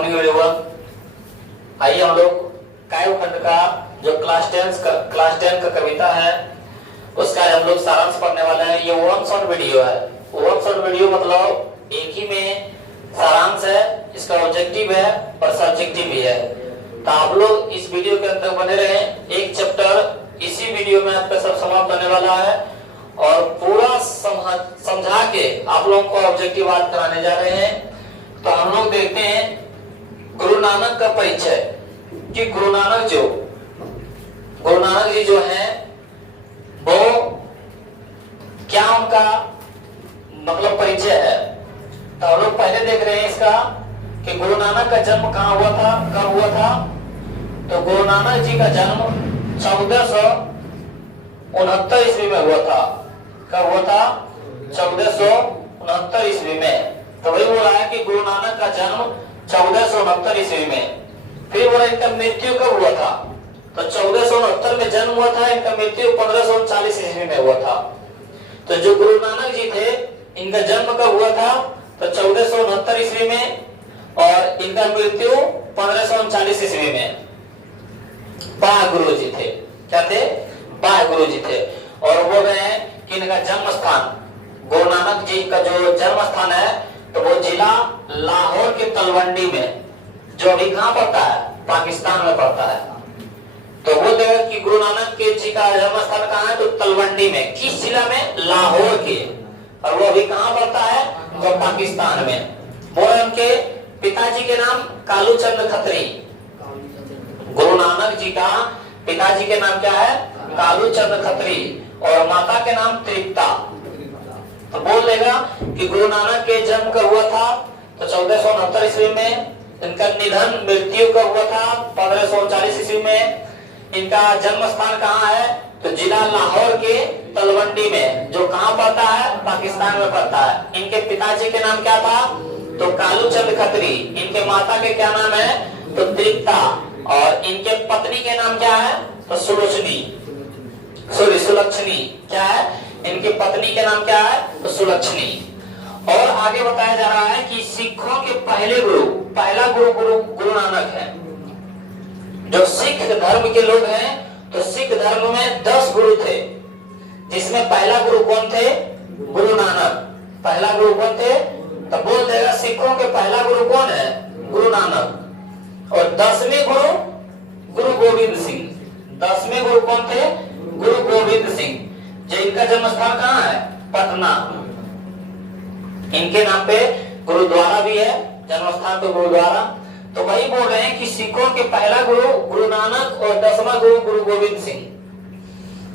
Morning everyone. आइए हम लोग काव्य खंड का जो क्लास 10 का कविता है उसका हम लोग सारांश पढ़ने वाले हैं। ये वन शॉट वीडियो है। वन शॉट वीडियो मतलब एक ही में सारांश है, इसका ऑब्जेक्टिव है और सब्जेक्टिव भी है। तो आप लोग इस वीडियो के अंदर बने रहें। एक चैप्टर इसी वीडियो में आपका सब समाप्त होने वाला है और पूरा समझा के आप लोगों को ऑब्जेक्टिव बात कराने जा रहे हैं। तो हम लोग देखते हैं गुरु नानक का परिचय कि गुरु नानक जी जो हैं वो क्या उनका मतलब परिचय है। तो हम लोग पहले देख रहे हैं इसका कि गुरु नानक का जन्म कहाँ हुआ था, कब हुआ था। तो गुरु नानक जी का जन्म 1469 ईस्वी में हुआ था। कब हुआ था? 1469 ईस्वी में। तो वही बोल रहा है कि गुरु नानक का जन्म 1469 ईस्वी में। फिर बोला इनका मृत्यु कब हुआ था। तो 1469 में जन्म हुआ था, इनका मृत्यु 1539 ईस्वी में हुआ था। तो जो गुरु नानक जी थे इनका जन्म कब हुआ था? तो 1469 ईस्वी में और इनका मृत्यु 1539 ईस्वी में। बाह गुरु जी थे। क्या थे? बाह गुरु जी थे। और बोल रहे हैं कि इनका जन्म स्थान, गुरु नानक जी का जो जन्म स्थान है तो वो जिला लाहौर के तलवंडी में, जो अभी कहाँ पड़ता है? पाकिस्तान में पड़ता है। तो वो देखा कि गुरु नानक के जी का जन्म स्थान कहाँ है? तो तलवंडी में। किस जिला में? लाहौर के। और वो अभी कहाँ पड़ता है? तो पाकिस्तान में। वो उनके पिताजी के नाम कालू चंद खत्री। गुरु नानक जी का पिताजी के नाम क्या है? कालू चंद खत्री। और माता के नाम तृप्ता। तो बोल देगा कि गुरु नानक के जन्म कब हुआ था? तो 1469 ईस्वी में। इनका निधन मृत्यु कब हुआ था? 1539 ईस्वी में। इनका जन्म स्थान कहाँ है? तो जिला लाहौर के तलवंडी में, जो कहाँ पड़ता है? पाकिस्तान में पड़ता है। इनके पिताजी के नाम क्या था? तो कालू चंद खत्री। इनके माता के क्या नाम है? तो तृप्ता। और इनके पत्नी के नाम क्या है? तो सुलक्षणी। क्या है? इनकी पत्नी के नाम क्या है? तो सुलक्षणी। और आगे बताया जा रहा है कि सिखों के पहला गुरु नानक है। जो सिख धर्म के लोग हैं तो सिख धर्म में 10 गुरु थे, जिसमें पहला गुरु कौन थे? गुरु नानक। पहला गुरु कौन थे? तो बोल देगा सिखों के पहला गुरु कौन है? गुरु नानक। और 10वें गुरु गोविंद सिंह। 10वें गुरु कौन थे? गुरु गोविंद सिंह। जो इनका जन्म स्थान कहाँ है? पटना। इनके नाम पे गुरुद्वारा भी है, जन्म स्थान पे गुरुद्वारा। तो वही बोल रहे हैं कि सिखों के पहला गुरु नानक और 10वां गुरु गोविंद सिंह।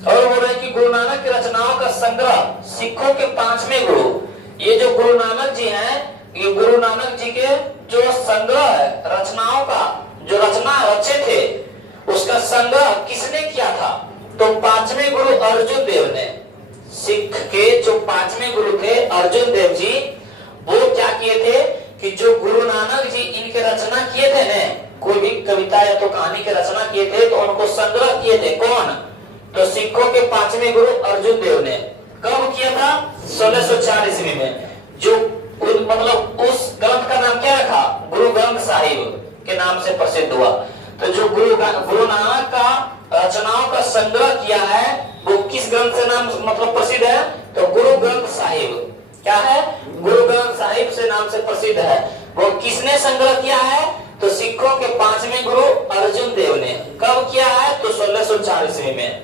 और बोल रहे हैं कि गुरु नानक की रचनाओं का संग्रह सिखों के 5वें गुरु। ये जो गुरु नानक जी हैं, ये गुरु नानक जी के जो संग्रह है रचनाओं का, जो रचना रचे थे उसका संग्रह किसने किया था? तो 5वें गुरु अर्जुन देव ने। सिख के जो 5वें गुरु थे अर्जुन देव जी, वो क्या किए थे कि जो गुरु नानक जी इनके रचना किए थे ने, कोई भी कविता या तो कहानी के रचना किए थे तो उनको संग्रह किए थे। कौन? तो सिखों के 5वें गुरु अर्जुन देव ने। कब किया था? 1604 ईस्वी में। जो मतलब उस ग्रंथ का नाम क्या रखा? गुरु ग्रंथ साहिब के नाम से प्रसिद्ध हुआ। तो जो गुरु नानक का रचनाओं का संग्रह किया है वो किस ग्रंथ से नाम मतलब प्रसिद्ध है? तो गुरु ग्रंथ साहिब। क्या है? गुरु ग्रंथ साहिब से नाम से प्रसिद्ध है। वो किसने संग्रह किया है? तो सिखों के 5वें गुरु अर्जुन देव ने। कब किया है? तो 1604 ईस्वी में।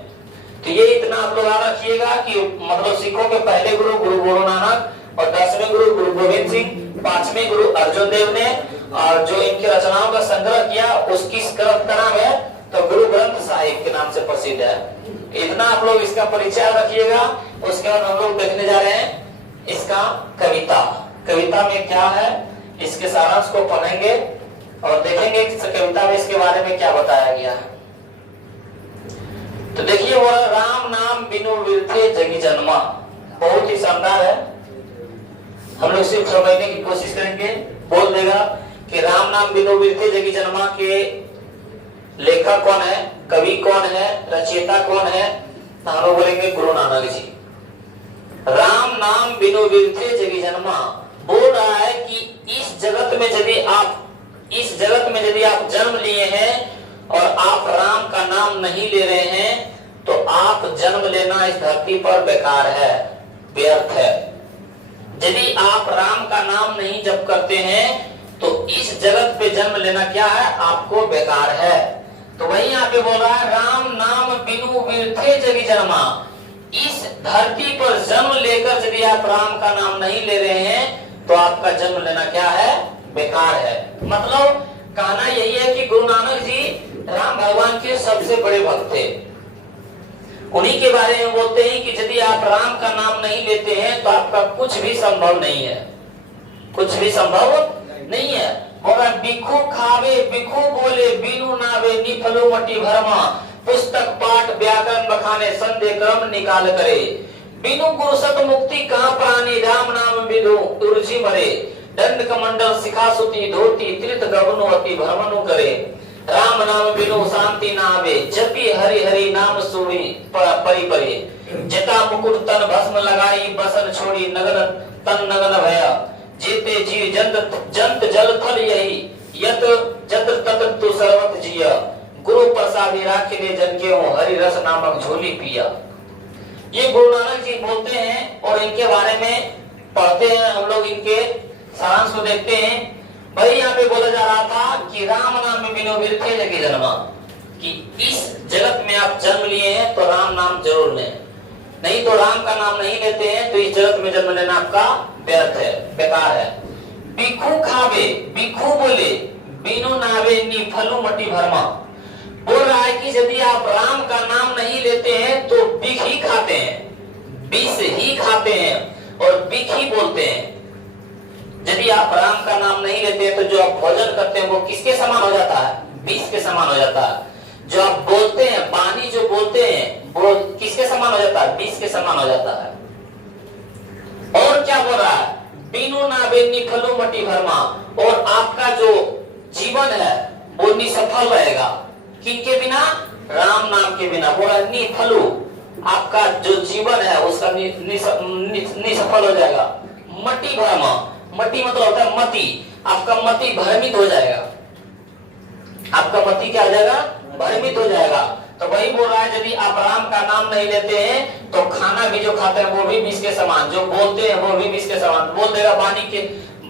तो ये इतना आप लोग याद रखिएगा कि मतलब सिखों के पहले गुरु नानक और 10वें गुरु गोविंद सिंह, 5वें गुरु अर्जुन देव ने। और जो इनकी रचनाओं का संग्रह किया उसकी ग्रंथ का नाम है तो गुरु ग्रंथ साहिब के नाम से प्रसिद्ध है। इतना आप लोग इसका परिचय रखिएगा। उसके बाद हम लोग देखने जा रहे हैं इसका कविता में क्या है, इसके सारांश को पढ़ेंगे और देखेंगे इस कविता में इसके बारे में क्या बताया गया है। तो देखिए वो राम नाम बिनु विरथे जगी जन्मा, बहुत ही शानदार है। हम लोग सिर्फ समझने की कोशिश करेंगे। बोल देगा कि राम नाम बिनु विरथे जगी जन्मा के लेखक कौन है, कवि कौन है, रचयिता कौन है? तो हम लोग बोलेंगे गुरु नानक जी। राम नाम बिनु विरथे जगी जन्मा बोल रहा है कि इस जगत में यदि आप इस जगत में यदि आप जन्म लिए हैं और आप राम का नाम नहीं ले रहे हैं तो आप जन्म लेना इस धरती पर बेकार है, व्यर्थ है। यदि आप राम का नाम नहीं जप करते हैं तो इस जगत पे जन्म लेना क्या है, आपको बेकार है। तो वही यहाँ पे बोल रहा है, राम नाम बिनु बिरथे जगी जन्मा। इस धरती पर जन्म लेकर यदि आप राम का नाम नहीं ले रहे हैं तो आपका जन्म लेना क्या है, बेकार है। मतलब कहना यही है कि गुरु नानक जी राम भगवान के सबसे बड़े भक्त थे। उन्हीं के बारे में बोलते हैं कि यदि आप राम का नाम नहीं लेते हैं तो आपका कुछ भी संभव नहीं है, कुछ भी संभव नहीं है। बोला बिखु खावे बिखु बोले बिनु नावे निफलो मटी भरमा, पुस्तक पाठ व्याकरण बखाने संदेह क्रम निकाल करे, बिनु गुरु सत मुक्ति कहाँ प्राणी राम नाम विदु उर्जी मरे, दंड कमंडल शिखा सुती धोती तीर्थ गवनु अति भ्रमनु करे, राम नाम बिनु शांति नावे जपी हरि हरि नाम सुनी परि परि, जटा मुकुट तन भस्म लगाई बसन छोड़ी नगन तन नगन भया, जीते जी जंत जल थल यही यत जत्र तत्र तु सर्वत जिया, गुरु प्रसादी राखे ले जन के हो हरि रस नामक झोली पिया। ये गुरु नानक जी बोलते हैं और इनके बारे में पढ़ते हैं हम लोग, इनके सारांश को देखते हैं। भाई यहाँ पे बोला जा रहा था कि राम नाम में बिनु बिरथे जगी जन्मा, कि इस जगत में आप जन्म लिए हैं तो राम नाम जरूर लें, नहीं तो राम का नाम नहीं लेते हैं तो इस जगत में जन्म लेना आपका व्यर्थ है, बेकार है। बिखु खावे बिखु बोले बिनु नावे निफलु मटी भरमा, बोल रहा है कि यदि आप राम का नाम नहीं लेते हैं तो बिख ही खाते हैं, विष ही खाते हैं और बिख ही बोलते हैं। यदि आप राम का नाम नहीं लेते हैं तो जो आप भोजन करते हैं वो किसके समान हो जाता है, विष के समान हो जाता है। जो आप बोलते हैं, वाणी जो बोलते हैं वो किसके समान हो जाता है, विष के समान हो जाता है। और क्या बोल रहा है, बिनु नावे निफलु मटी भरमा, और आपका जो जीवन है वो निसफल रहेगा, किनके बिना, राम नाम के बिना। बोला निफलु, आपका जो जीवन है उसका निसफल हो जाएगा। मटी भरमा, मति मतलब होता है मति, आपका मति भ्रमित हो जाएगा, आपका मति क्या हो जाएगा, भ्रमित हो जाएगा। तो वही बोल रहा है यदि आप राम का नाम नहीं लेते हैं तो खाना भी जो खाते हैं वो भी विष के समान, जो बोलते हैं वो भी विष के समान। बोल देगा वाणी के,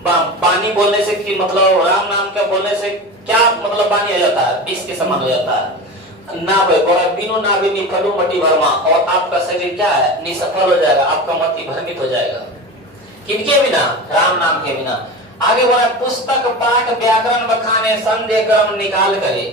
वाणी बोलने से कि मतलब राम नाम के बोलने से क्या मतलब वाणी हो जाता है, विष के समान हो जाता है। ना बोला बिनु नाभि निफलु मटी भरमा, और आपका शरीर क्या है, निसफल हो जाएगा, आपका मति भ्रमित हो जाएगा, किनके बिना, राम नाम के बिना। आगे बोला पुस्तक पाठ व्याकरण बखाने संदेह क्रम निकाल करे।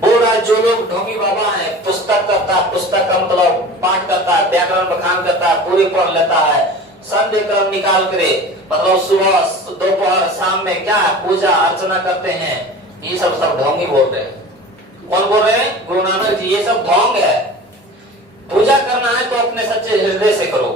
बोल रहा है जो लोग ढोंगी बाबा है, पुस्तक करता है, पुस्तक का मतलब पाठ करता है, व्याकरण बखान करता है, पूरी पढ़ लेता है, संदेह क्रम निकाल करे, मतलब सुबह दोपहर शाम में क्या पूजा अर्चना करते हैं, ये सब ढोंगी बोल रहे हैं। कौन बोल रहे हैं, गुरु नानक जी, ये सब ढोंग है। पूजा करना है तो अपने सच्चे हृदय से करो,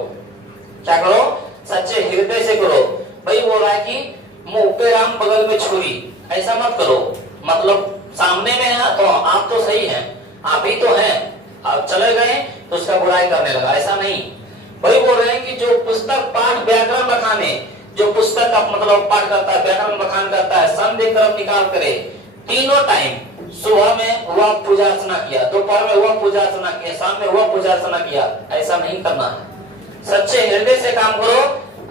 क्या करो, सच्चे हृदय से करो। भाई बोल रहा है कि मुंह पे राम बगल में छुरी, ऐसा मत करो। मतलब सामने में है तो आप तो सही हैं, आप ही तो हैं, आप चले गए तो उसका बुराई करने लगा, ऐसा नहीं। वही बोल रहे हैं कि जो पुस्तक पाठ व्याकरण बखाने, जो पुस्तक का मतलब पाठ करता है, व्याकरण बखान करता है, संदेह क्रम निकाल करे, तीनों टाइम, सुबह में हुआ पूजा अर्चना किया, दोपहर में हुआ पूजा अर्चना किया, शाम में हुआ पूजा अर्चना किया, ऐसा नहीं करना है। सच्चे हृदय से काम करो,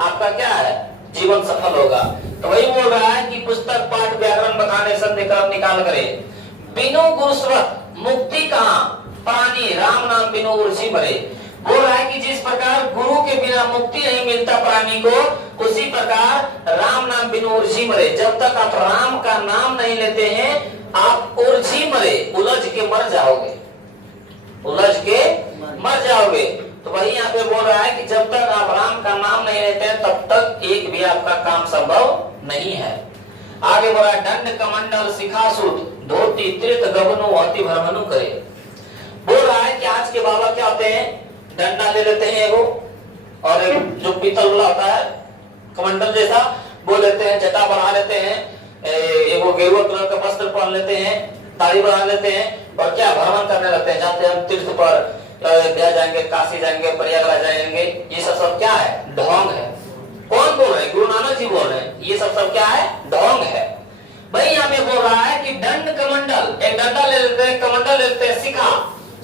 आपका क्या है, जीवन सफल होगा। तो वही बोल रहा है कि पुस्तक पाठ व्याकरण बखाने संदेह क्रम निकाल करे, बिनु गुरु स्मृत मुक्ति कहाँ प्राणी राम नाम बिनु उर्जी मरे। बोल रहा है कि जिस प्रकार गुरु के बिना मुक्ति नहीं मिलता प्राणी को, उसी प्रकार राम नाम बिनु उर्जी मरे। जब तक आप राम का नाम नहीं लेते हैं आप उर्जी मरे, उलझ के मर जाओगे, उलझ के मर जाओगे। तो वही यहाँ पे बोल रहा है कि जब तक आप राम का नाम नहीं लेते हैं तब तक एक भी आपका काम संभव नहीं है। आगे बोला दंड कमंडल शिखासूत धोती तीर्थ गवनु अति भ्रमनु करे। बोल रहा है कि आज के बाबा क्या होते हैं, डंडा ले लेते हैं एगो, और एक जो पीतल वाला होता है कमंडल जैसा वो लेते हैं, जटा बना लेते हैं, एगो गेरुआ कलर का वस्त्र पहन लेते हैं, दाढ़ी बना लेते हैं और क्या भ्रमण करने लगते हैं। जाते हम तीर्थ पर अयोध्या जाएंगे, काशी जाएंगे, प्रयागराज जाएंगे, ये सब क्या है, ढोंग है। कौन बोल रहे हैं, गुरु नानक जी बोल रहे हैं, ये सब क्या है, ढोंग है। कमंडल, एक डंडा ले लेते हैं, कमंडल ले लेते हैं, शिखा,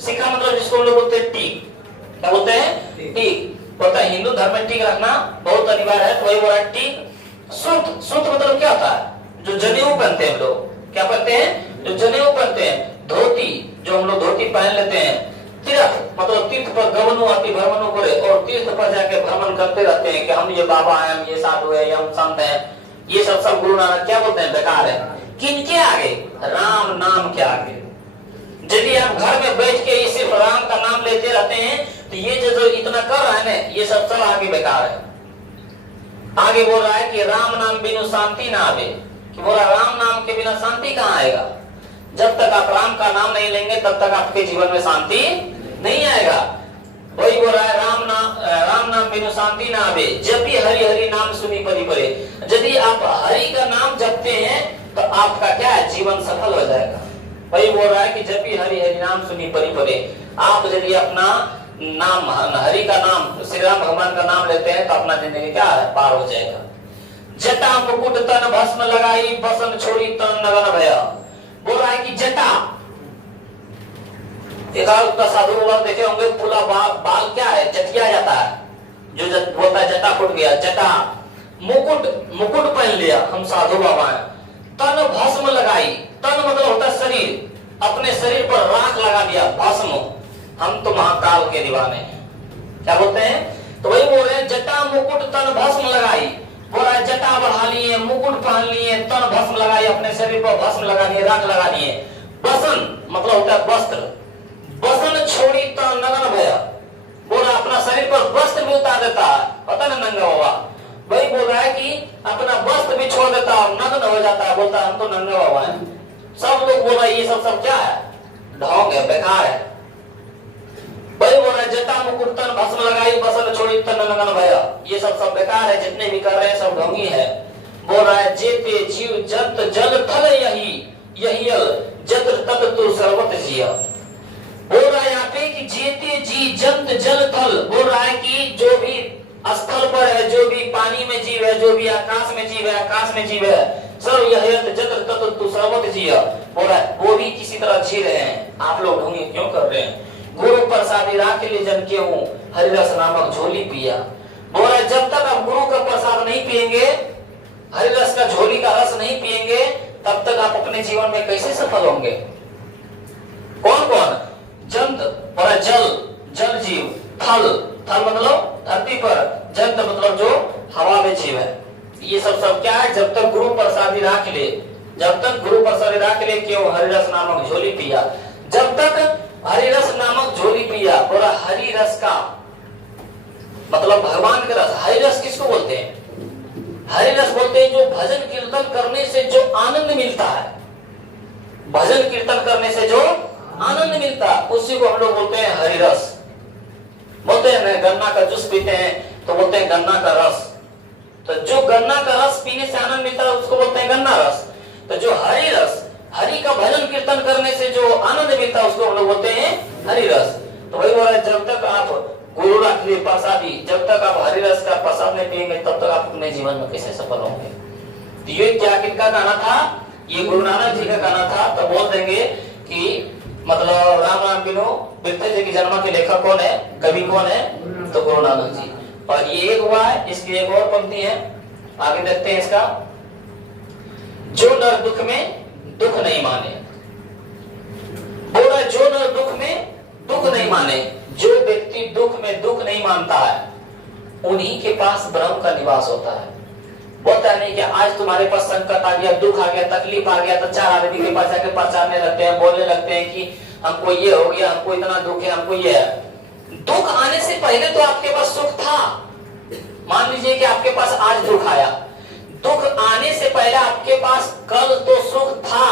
शिखा मतलब जिसको हम लोग बोलते हैं टीक, क्या बोलते हैं? टीक। बोलता है हिंदू धर्म में टीक रखना बहुत अनिवार्य है, तो वही बोला टीक। सूत, सूत मतलब क्या होता है? जो जनेऊ पहनते हैं लोग, क्या पहनते हैं? जो जनेऊ पहनते हैं। धोती, जो हम लोग धोती पहन लेते हैं। तीर्थ मतलब तीर्थ पर गमनु अति भ्रमण करे, और तीर्थ पर जाके भ्रमण करते रहते हैं कि हम ये बाबा हैं, हम ये साधु है, हम संत हैं, ये सब गुरु नानक क्या बोलते हैं? बेकार है। किनके आगे? राम नाम के आगे। यदि आप घर में बैठ के सिर्फ राम का नाम लेते रहते हैं तो ये जो इतना कर रहा है ना, ये सब आगे बेकार है। आगे बोल रहा है कि राम नाम बिनु शांति ना आवे, कि बोला राम नाम के बिना शांति कहाँ आएगा? जब तक आप राम का नाम नहीं लेंगे तब तक आपके जीवन में शांति नहीं आएगा। वही बोल रहा है राम नाम बिनु शांति ना आवे, जब भी हरि हरि नाम सुनी परी परे। यदि आप हरि का नाम जपते हैं तो आपका क्या है? जीवन सफल हो जाएगा। वही बोल रहा है कि जब भी हरि हरि नाम सुनी परी परे, आप यदि अपना नाम हरि का नाम श्री राम भगवान का नाम लेते हैं तो अपना जिंदगी क्या है? पार हो जाएगा। जटा मुकुट तन भस्म लगाई, बसन छोड़ी तन नगन भया। बोल रहा है कि जटा, एक साधु लोग देखे होंगे पूरा बाल क्या है? जटिया जाता है, जो बोलता है जटा फूट गया। जटा, मुकुट, मुकुट पहन लिया, हम साधु बाबा हैं। तन भस्म लगाई, तन मतलब होता है शरीर, अपने शरीर पर राख लगा दिया, भस्म, हम तो महाकाल के दीवाने हैं, क्या बोलते हैं? तो वही बोल रहे हैं जटा मुकुट तन भस्म लगाई। बोला जटा बढ़ा लिए, मुकुट पहन लिए, तन भस्म लगाई, अपने शरीर पर भस्म लगा दिए, राख लगा दिए। बसन मतलब होता है वस्त्र, बसन छोड़ी तन नगन भया। बोला अपना शरीर पर वस्त्र भी उतार देता है, पता ना नंगा बाबा। वही बोल रहा है कि अपना वस्त्र भी छोड़ देता है, नग्न हो जाता है, बोलता है हम तो नंगा बाबा है। सब लोग बोल रहे ये सब क्या है? ढोंग है, बेकार है। वही बोल रहा है जटा मुकुट तन भस्म लगाई, बसन छोड़ी तन नगन भया। ये सब बेकार है, जितने भी कर रहे हैं सब ढोंगी है। बोल रहा है जेते जीव जंत जल थल यही जत्र तत तु सर्वत जिया। बोल रहा है यहाँ पे कि जेते जी जंत जल थल, बोल रहा है कि जो भी स्थल पर है, जो भी पानी में जीव है, जो भी आकाश में जीव है, आकाश में जीव है, सर्व यह जत्र तत तु सर्वत जिया। बोल रहा है वो भी किसी तरह जी रहे हैं, आप लोग ढोंगी क्यों कर रहे हैं? गुरु प्रसादी राख लिए जन के हूँ, हरिरस नामक झोली पिया। बोल रहा है जब तक आप गुरु का प्रसाद नहीं पिएंगे, हरिरस का झोली का रस नहीं पिएंगे, तब तक आप अपने जीवन में कैसे सफल होंगे? कौन कौन? जंत और जल, जल जीव, थल, थल मतलब धरती पर, जंत मतलब जो हवा में जीव है। ये सब क्या है? जब तक गुरु प्रसादी राख ले, जब तक गुरु प्रसादी राख ले क्यों? हरिरस नामक झोली पिया। जब तक हरिरस नामक झोली पिया। बोला हरिरस का मतलब भगवान का रस। हरिरस किसको बोलते हैं? हरिरस बोलते हैं जो भजन कीर्तन करने से जो आनंद मिलता है, भजन कीर्तन करने से जो आनंद मिलता है उसी को हम लोग बोलते हैं हरिरस। बोलते हैं गन्ना का जूस पीते हैं तो बोलते हैं गन्ना का रस, तो जो गन्ना का रस पीने से आनंद मिलता है उसको बोलते हैं गन्ना रस। तो जो हरि रस, हरि का भजन कीर्तन करने से जो आनंद मिलता है उसको हम लोग बोलते हैं हरि रस। तो वही बोल रहा है जब तक आप गुरु रख लिए प्रसादी, जब तक आप हरि रस का प्रसाद नहीं पिएंगे तब तक आप अपने जीवन में कैसे सफल होंगे? तो ये क्या किनका गाना था? ये गुरु नानक जी का गाना था। तो बोल देंगे कि मतलब राम नाम बिनु बिरथे जी की जन्म के लेखक कौन है, कवि कौन है? तो गुरु नानक जी। और ये एक हुआ है, इसकी एक और पंक्ति है, आगे देखते हैं इसका। जो नर दुख में दुख नहीं माने, बोला जो नर दुख में दुख नहीं माने, जो व्यक्ति दुख में दुख नहीं मानता है उन्हीं के पास ब्रह्म का निवास होता है। बोलता नहीं कि आज तुम्हारे पास संकट आ गया, दुख आ गया, तकलीफ आ गया तो चार आदमी के पास जाके प्रचारने लगते हैं, बोलने लगते हैं कि हमको ये हो गया, हमको इतना दुख है, हमको ये है। दुख आने से पहले तो आपके पास सुख था। मान लीजिए कि आपके पास आज दुख आया, दुख आने से पहले आपके पास कल तो सुख था,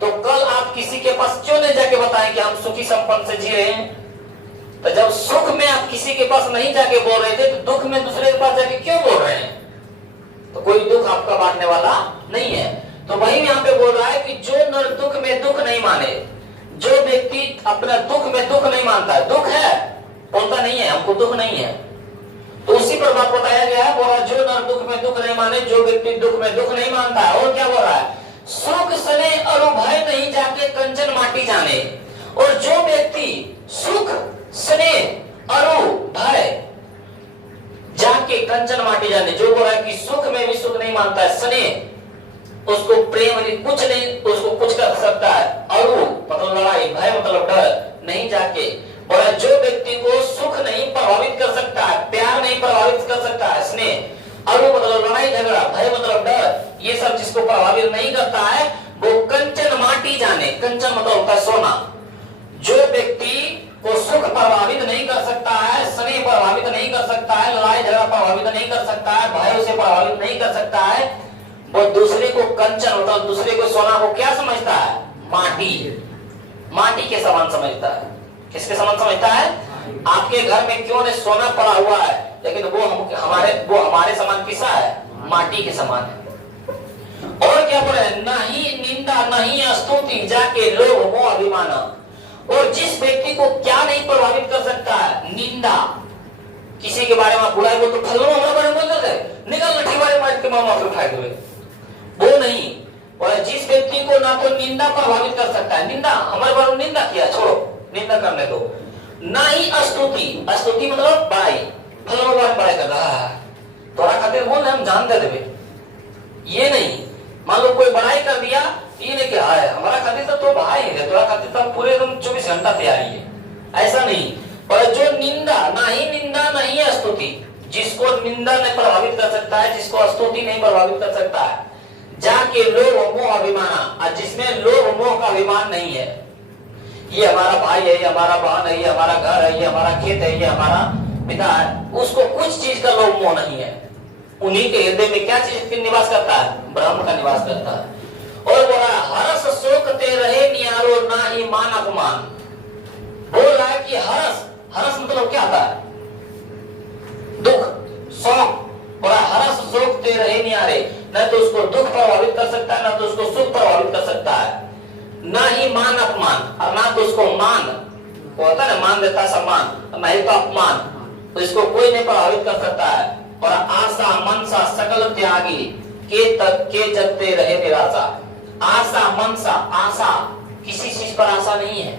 तो कल आप किसी के पास क्यों नहीं जाके बताएं कि हम सुखी संपन्न से जी रहे हैं? तो जब सुख में आप किसी के पास नहीं जाके बोल रहे थे तो दुख में दूसरे के पास जाके क्यों बोल रहे हैं? तो कोई दुख आपका बांटने वाला नहीं है। तो वही यहाँ पे बोल रहा है कि जो नर दुख में दुख नहीं माने, जो व्यक्ति अपना दुख में दुख नहीं मानता है, दुख है बोलता नहीं है हमको दुख नहीं है, तो उसी पर बात बताया गया है। बोला जो नर दुख में दुख नहीं माने, जो व्यक्ति दुख में दुख नहीं मानता है। और क्या बोल रहा है? सुख सने और भय नहीं जाके माटी जाने। और जो व्यक्ति सुख स्नेह अरु भय जाके कंचन माटी जाने, जो बोला कि सुख में भी सुख नहीं मानता है, स्नेह उसको प्रेम नहीं, कुछ नहीं उसको कुछ कर सकता है, अरु मतलब लड़ाई, भय मतलब डर नहीं जाके बोला जो व्यक्ति को सुख नहीं प्रभावित कर सकता है, प्यार नहीं प्रभावित कर सकता है, स्नेह अरु मतलब लड़ाई झगड़ा, भय मतलब डर, ये सब जिसको प्रभावित नहीं करता है वो कंचन माटी जाने। कंचन मतलब होता है सोना। जो व्यक्ति को सुख प्रभावित नहीं कर सकता है, स्नेह प्रभावित नहीं कर सकता है, लड़ाई झगड़ा प्रभावित नहीं कर सकता है, भय से प्रभावित नहीं कर सकता है, वो दूसरे को कंचन मतलब दूसरे को सोना को क्या समझता है? माटी, माटी के समान समझता है। किसके समान समझता है? आपके घर में क्यों नहीं सोना पड़ा हुआ है, लेकिन वो हमारे समान किसा है? माटी के समान है। और क्या बोले? नहीं निंदा नहीं स्तुति जाके लोभ मोह अभिमान। और जिस व्यक्ति को क्या नहीं प्रभावित कर सकता है? निंदा, किसी के बारे में बुराई बोल तो फलो हमारे बारे में बोल देते, निकल लठी वाले मार के मामा उठाए हुए, वो नहीं। और जिस व्यक्ति को ना तो निंदा प्रभावित कर सकता है, निंदा हमारे बारे में निंदा किया, छोड़ो निंदा करने दो, ना ही स्तुति, स्तुति मतलब बड़ाई, फलो बारे बड़ाई कर रहा है थोड़ा खातिर बोल हम जानते देवे, ये नहीं। मान लो कोई बड़ाई कर दिया, ये नहीं क्या है हमारा खातिर तो भाई है, थोड़ा खातिर तो पूरे एकदम 24 घंटा तैयारी है, ऐसा नहीं। पर जो निंदा, ना ही निंदा नहीं स्तुति, जिसको निंदा नहीं प्रभावित कर सकता है, जिसको स्तुति नहीं प्रभावित कर सकता है, जाके लोभ मोह अभिमान, और जिसमें लोभ मोह का अभिमान नहीं है, ये हमारा भाई है, ये हमारा बहन है, ये हमारा घर है, ये हमारा खेत है, ये हमारा पिता है, उसको कुछ चीज का लोभ मोह नहीं है। उन्हीं के हृदय में क्या चीज निवास करता है? ब्रह्म का निवास करता है। और बोला हर्ष शोक ते रहे नियारो ना ही मान अपमान। बोल रहा है कि हर्ष, हर्ष मतलब क्या होता है? दुख, शोक। बोला हर्ष शोक ते रहे नियारे, न तो उसको दुख प्रभावित कर सकता है, न तो उसको सुख प्रभावित कर सकता है, ना ही मान अपमान, और ना तो उसको मान होता है ना, मान देता सम्मान, नहीं तो अपमान, तो इसको कोई नहीं प्रभावित कर सकता है। और आशा मनसा सकल त्यागी के जगते रहे निराशा। आशा मनसा, आशा किसी चीज पर आशा नहीं है,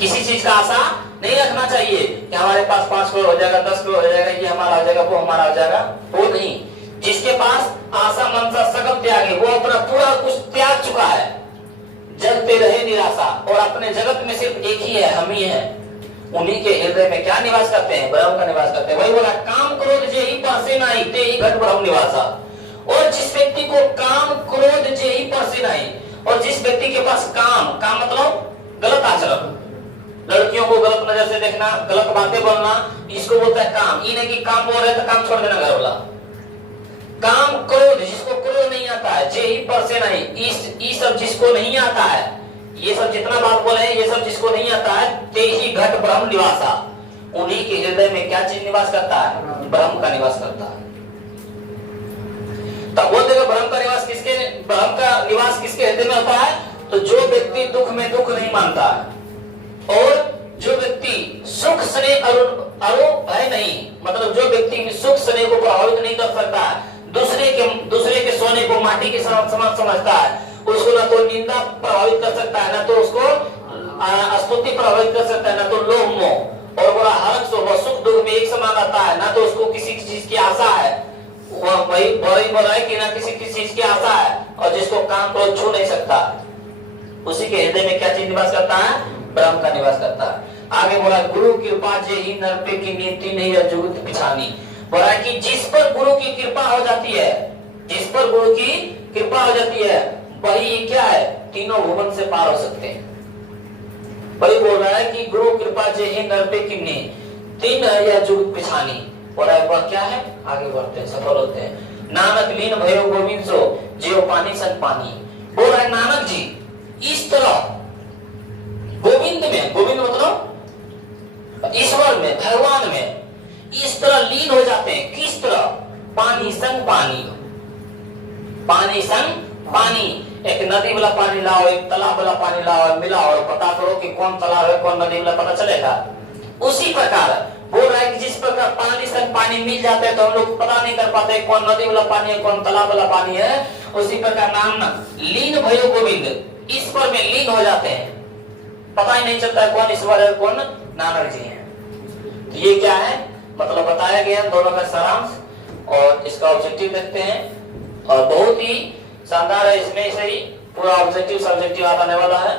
किसी चीज का आशा नहीं रखना चाहिए कि हमारे पास 5 करोड़ हो जाएगा, 10 करोड़ हो जाएगा, ये हमारा हो जाएगा, वो हमारा हो जाएगा, वो नहीं। जिसके पास आशा मनसा सकल त्यागी, वो अपना पूरा कुछ त्याग चुका है, जगते रहे निराशा, और अपने जगत में सिर्फ एक ही है, हम ही है। उन्हीं के हृदय में क्या निवास करते हैं? ब्रह्म का निवास करते हैं। वही बोला काम क्रोध जे ही पासे नाही ते ही घट ब्रह्म निवासा। और जिस व्यक्ति को काम क्रोध जे ही पासे नाही, और जिस व्यक्ति के पास काम, काम मतलब गलत आचरण, लड़कियों को गलत नजर से देखना, गलत बातें बोलना, इसको बोलता है काम। ये नहीं कि काम बोल रहे तो काम छोड़ देना घर वाला। काम क्रोध, जिसको क्रोध नहीं आता है, जे ही पासे नहीं, इस सब जिसको नहीं आता है, ये सब जितना बात बोले हैं, ये सब जिसको नहीं आता है, ते ही घट ब्रह्म निवासा। उन्हीं के हृदय में क्या चीज निवास करता है? ब्रह्म का निवास करता है। तब बोलते हैं ब्रह्म का निवास किसके, ब्रह्म का निवास किसके हृदय में होता है? तो जो व्यक्ति दुख में दुख नहीं मानता है, और जो व्यक्ति सुख स्नेह अरु भय नहीं, मतलब जो व्यक्ति सुख स्नेह को प्रभावित नहीं कर सकता है, दूसरे के सोने को माटी के समान समझता है, उसको ना तो निंदा प्रभावित कर सकता है, ना तो उसको स्तुति प्रभावित कर सकता है, ना तो लोभ मोह। और बोला हर्ष वो सुख दुख में एक समान आता है, ना तो उसको किसी चीज की आशा है, वही बोल रहा है कि ना किसी चीज की आशा है, और जिसको काम क्रोध छू नहीं सकता, उसी के हृदय में क्या चीज निवास करता है? ब्रह्म का निवास करता है। आगे बोला गुरु कृपा जे ही नर पे की नीति नहीं है जुगत पिछानी। बोला कि जिस पर गुरु की कृपा हो जाती है, जिस पर गुरु की कृपा हो जाती है, वही क्या है? तीनों भुवन से पार हो सकते हैं। वही बोल रहा है कि गुरु कृपा जे ही नर पे किन्नी तीन या जुगत पिछानी। बोला वह क्या है? आगे बढ़ते हैं, सफल होते हैं। नानक लीन भयो गोविंद सो जेव पानी संग पानी। बोल रहा है नानक जी इस तरह गोविंद में, गोविंद मतलब ईश्वर में, भगवान में इस तरह लीन हो जाते हैं। किस तरह? पानी संग पानी, पानी संग पानी। एक नदी वाला पानी लाओ, एक तालाब वाला पानी लाओ, मिलाओ और पता करो कि कौन तालाब है कौन नदी वाला, पता चलेगा। उसी प्रकार बोल रहा है कि जिस प्रकार पानी संग पानी मिल जाते हैं तो हम लोग पता नहीं कर पाते कौन नदी वाला पानी है कौन तालाब वाला पानी है, उसी प्रकार नाम लीन भयो गोविंद, ईश्वर में लीन हो जाते हैं, पता ही नहीं चलता है कौन ईश्वर है कौन नानक जी हैं। तो ये क्या है, मतलब बताया गया दोनों का सारांश और इसका ऑब्जेक्टिव देखते हैं और बहुत ही शानदार है। इसमें से ही पूरा ऑब्जेक्टिव सब्जेक्टिव आने वाला है।